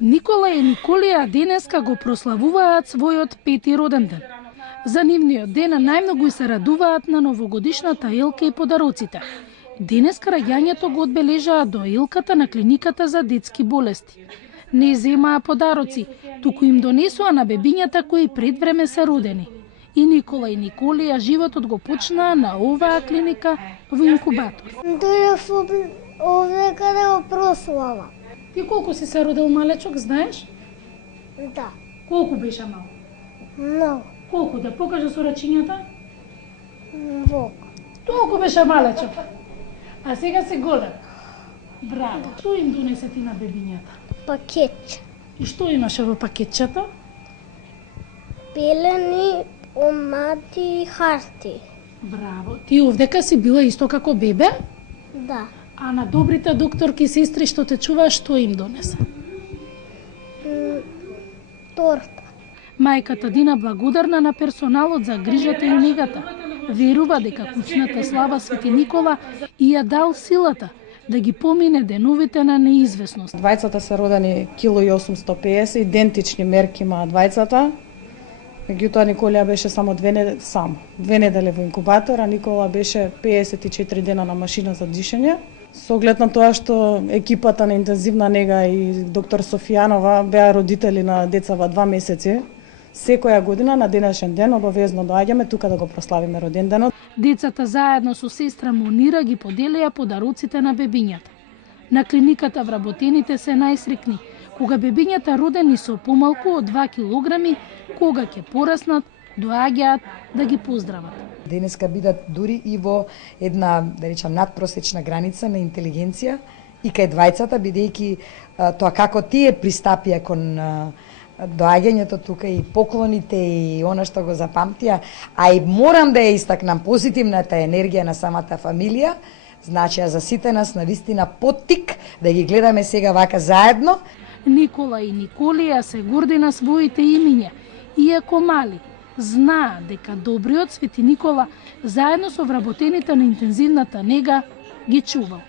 Никола и Николија денеска го прославуваат својот 5-ти роден ден. За нивниот ден најмногу се радуваат на новогодишната елка и подароците. Денеска раѓањето го одбележаа до елката на клиниката за детски болести. Не земаа подароци, туку им донесоа на бебињата кои пред време се родени. И Никола и Николија животот го почнаа на оваа клиника во инкубатор. Дојдов овде каде го прослава. Ти колку си се родил малечок, знаеш? Да. Колку беше мал? Многу. Колку, да покажа со рачињата? Бог. Толку беше малечок. А сега се голем. Браво. Што им донесе ти на бебињата? Пакетче. И што имаше во пакетчето? Пелени, омати и харти. Браво. Ти овдека си била исто како бебе? Да. А на добрите докторки и сестри што те чуваа, што им донесе? Торта. Мајката Дина благодарна на персоналот за грижата и негата. Верува дека куќната слава Свети Никола и ја дал силата да ги помине деновите на неизвестност. Двајцата се родени 1,850 кг, идентични мерки имаа двајцата. Меѓутоа Николија беше само 2 недели во инкубатор, а Никола беше 54 дена на машина за дишење. Со оглед на тоа што екипата на интензивна нега и доктор Софијанова беа родители на деца во 2 месеци, секоја година на денешен ден обавезно доаѓаме тука да го прославиме роденденот. Децата заедно со сестра Монира ги поделија подароците на бебињата. На клиниката вработените се најсрекни кога бебињата родени со помалку од 2 килограми, кога ќе пораснат, доаѓаат да ги поздрават. Денеска бидат дури и во една, да речам, надпросечна граница на интелигенција и кај двајцата, бидејќи тоа како тие пристапија кон доаѓањето тука и поклоните и она што го запамтија, а и морам да ја истакнам позитивната енергија на самата фамилија, значи за сите нас навистина поттик да ги гледаме сега вака заедно. Никола и Николија се горди на своите имиња, иако мали, знаа дека добриот Свети Никола заедно со вработените на интензивната нега ги чувал.